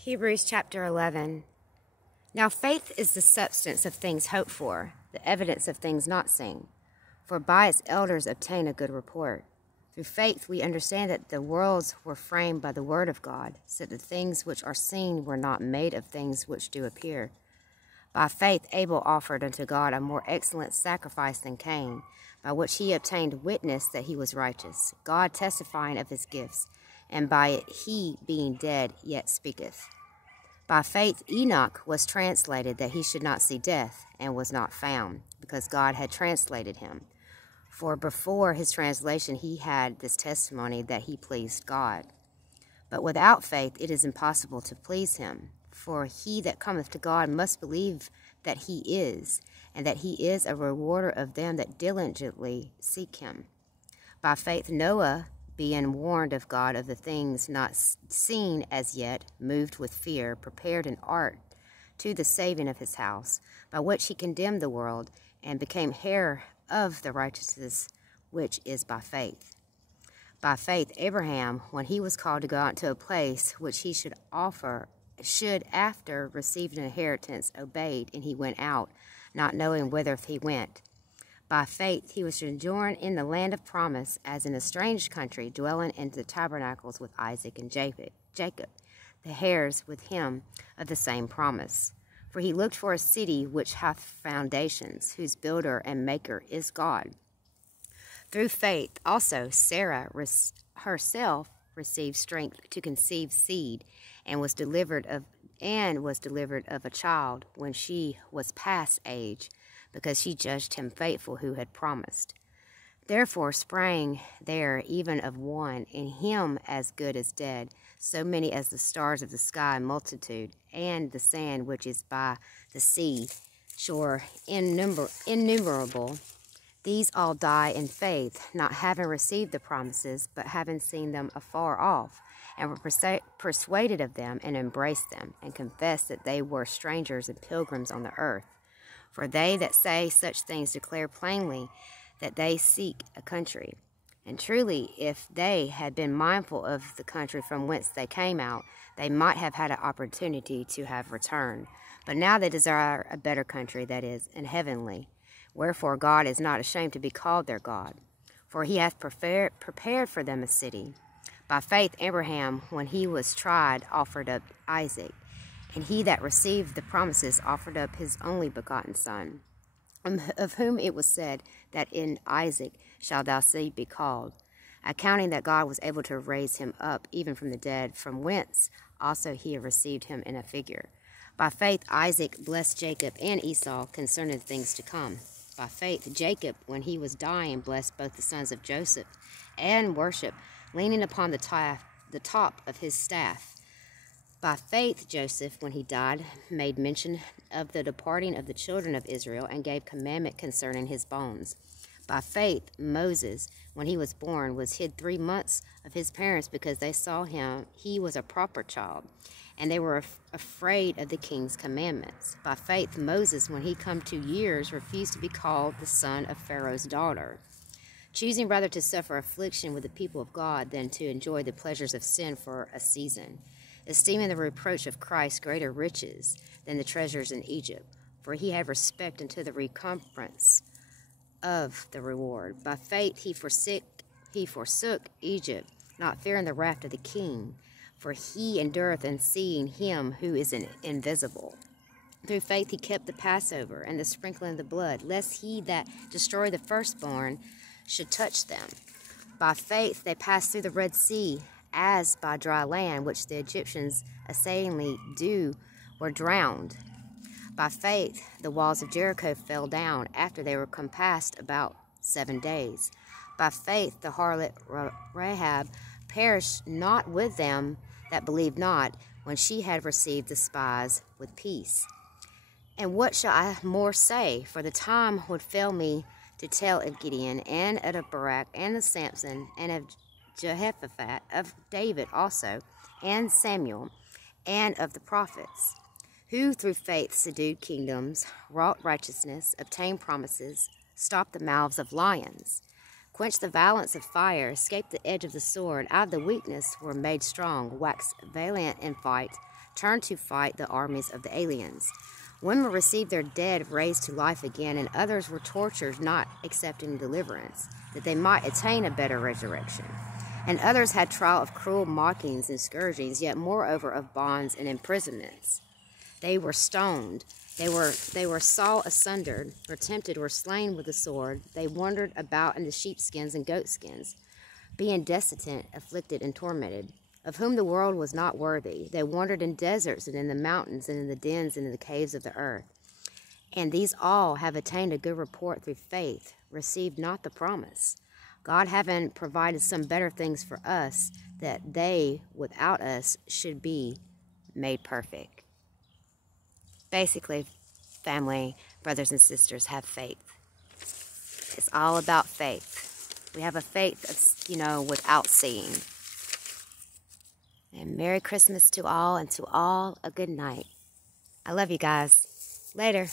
Hebrews chapter 11. Now faith is the substance of things hoped for, the evidence of things not seen. For by its elders obtain a good report. Through faith we understand that the worlds were framed by the word of God, so that the things which are seen were not made of things which do appear. By faith Abel offered unto God a more excellent sacrifice than Cain, by which he obtained witness that he was righteous, God testifying of his gifts, and by it he, being dead, yet speaketh. By faith Enoch was translated that he should not see death, and was not found, because God had translated him. For before his translation he had this testimony that he pleased God. But without faith it is impossible to please him. For he that cometh to God must believe that he is, and that he is a rewarder of them that diligently seek him. By faith Noah, being warned of God of the things not seen as yet, moved with fear, prepared an ark to the saving of his house, by which he condemned the world, and became heir of the righteousness which is by faith. By faith Abraham, when he was called to go out to a place which he should after receive an inheritance, obeyed, and he went out, not knowing whither he went. By faith he was sojourn in the land of promise, as in a strange country, dwelling in the tabernacles with Isaac and Jacob, the heirs with him of the same promise. For he looked for a city which hath foundations, whose builder and maker is God. Through faith also Sarah herself received strength to conceive seed, and was delivered of a child when she was past age, because she judged him faithful who had promised. Therefore sprang there even of one, in him as good as dead, so many as the stars of the sky multitude, and the sand which is by the sea shore innumerable. These all die in faith, not having received the promises, but having seen them afar off, and were persuaded of them, and embraced them, and confessed that they were strangers and pilgrims on the earth. For they that say such things declare plainly that they seek a country. And truly, if they had been mindful of the country from whence they came out, they might have had an opportunity to have returned. But now they desire a better country, that is, an heavenly. Wherefore God is not ashamed to be called their God, for he hath prepared for them a city. By faith Abraham, when he was tried, offered up Isaac. And he that received the promises offered up his only begotten son, of whom it was said that in Isaac shalt thou seed be called, accounting that God was able to raise him up even from the dead, from whence also he had received him in a figure. By faith Isaac blessed Jacob and Esau concerning things to come. By faith Jacob, when he was dying, blessed both the sons of Joseph, and worshiped, leaning upon the top of his staff. By faith Joseph, when he died, made mention of the departing of the children of Israel, and gave commandment concerning his bones. By faith Moses, when he was born, was hid 3 months of his parents, because they saw he was a proper child, and they were afraid of the king's commandments. By faith Moses, when he come to years, refused to be called the son of Pharaoh's daughter, choosing rather to suffer affliction with the people of God than to enjoy the pleasures of sin for a season, esteeming the reproach of Christ greater riches than the treasures in Egypt, for he had respect unto the recompense of the reward. By faith he forsook Egypt, not fearing the wrath of the king, for he endureth in seeing him who is invisible. Through faith he kept the Passover and the sprinkling of the blood, lest he that destroy the firstborn should touch them. By faith they passed through the Red Sea, as by dry land, which the Egyptians assayingly were drowned. By faith the walls of Jericho fell down, after they were compassed about 7 days. By faith the harlot Rahab perished not with them that believed not, when she had received the spies with peace. And what shall I more say? For the time would fail me to tell of Gideon, and of Barak, and of Samson, and of Jehoshaphat, of David also, and Samuel, and of the prophets, who through faith subdued kingdoms, wrought righteousness, obtained promises, stopped the mouths of lions, quenched the violence of fire, escaped the edge of the sword, out of the weakness were made strong, waxed valiant in fight, turned to fight the armies of the aliens. Women received their dead raised to life again, and others were tortured, not accepting deliverance, that they might attain a better resurrection. And others had trial of cruel mockings and scourgings, yet moreover of bonds and imprisonments. They were stoned, they were sawed asunder, or tempted, or slain with the sword. They wandered about in the sheepskins and goatskins, being destitute, afflicted, and tormented, of whom the world was not worthy. They wandered in deserts and in the mountains and in the dens and in the caves of the earth. And these all have attained a good report through faith, received not the promise, God having provided some better things for us, that they without us should be made perfect. Basically, family, brothers and sisters, have faith. It's all about faith. We have a faith that's, without seeing. And Merry Christmas to all, and to all a good night. I love you guys. Later.